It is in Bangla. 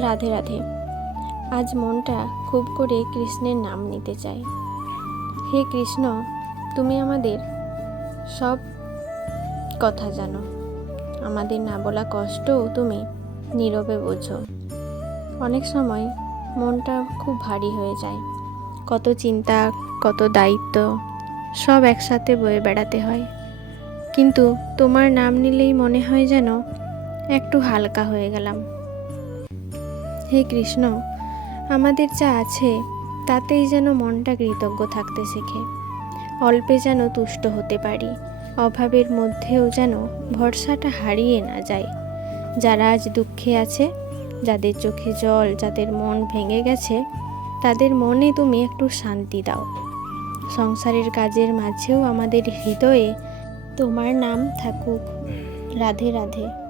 রাধে রাধে। আজ মনটা খুব করে কৃষ্ণের নাম নিতে চায়। হে কৃষ্ণ, তুমি আমাদের সব কথা জানো। আমাদের না বলা কষ্টও তুমি নীরবে বোঝো। অনেক সময় মনটা খুব ভারী হয়ে যায়। কত চিন্তা, কত দায়িত্ব সব একসাথে বয়ে বেড়াতে হয়। কিন্তু তোমার নাম নিলেই মনে হয় যেন একটু হালকা হয়ে গেলাম। হে কৃষ্ণ, আমাদের যা আছে তাতেই যেন মনটা কৃতজ্ঞ থাকতে শেখে। অল্পে যেন তুষ্ট হতে পারি, অভাবের মধ্যেও যেন ভরসাটা হারিয়ে না যায়। যারা আজ দুঃখে আছে, যাদের চোখে জল, যাদের মন ভেঙে গেছে, তাদের মনে তুমি একটু শান্তি দাও। সংসারের কাজের মাঝেও আমাদের হৃদয়ে তোমার নাম থাকুক। রাধে রাধে।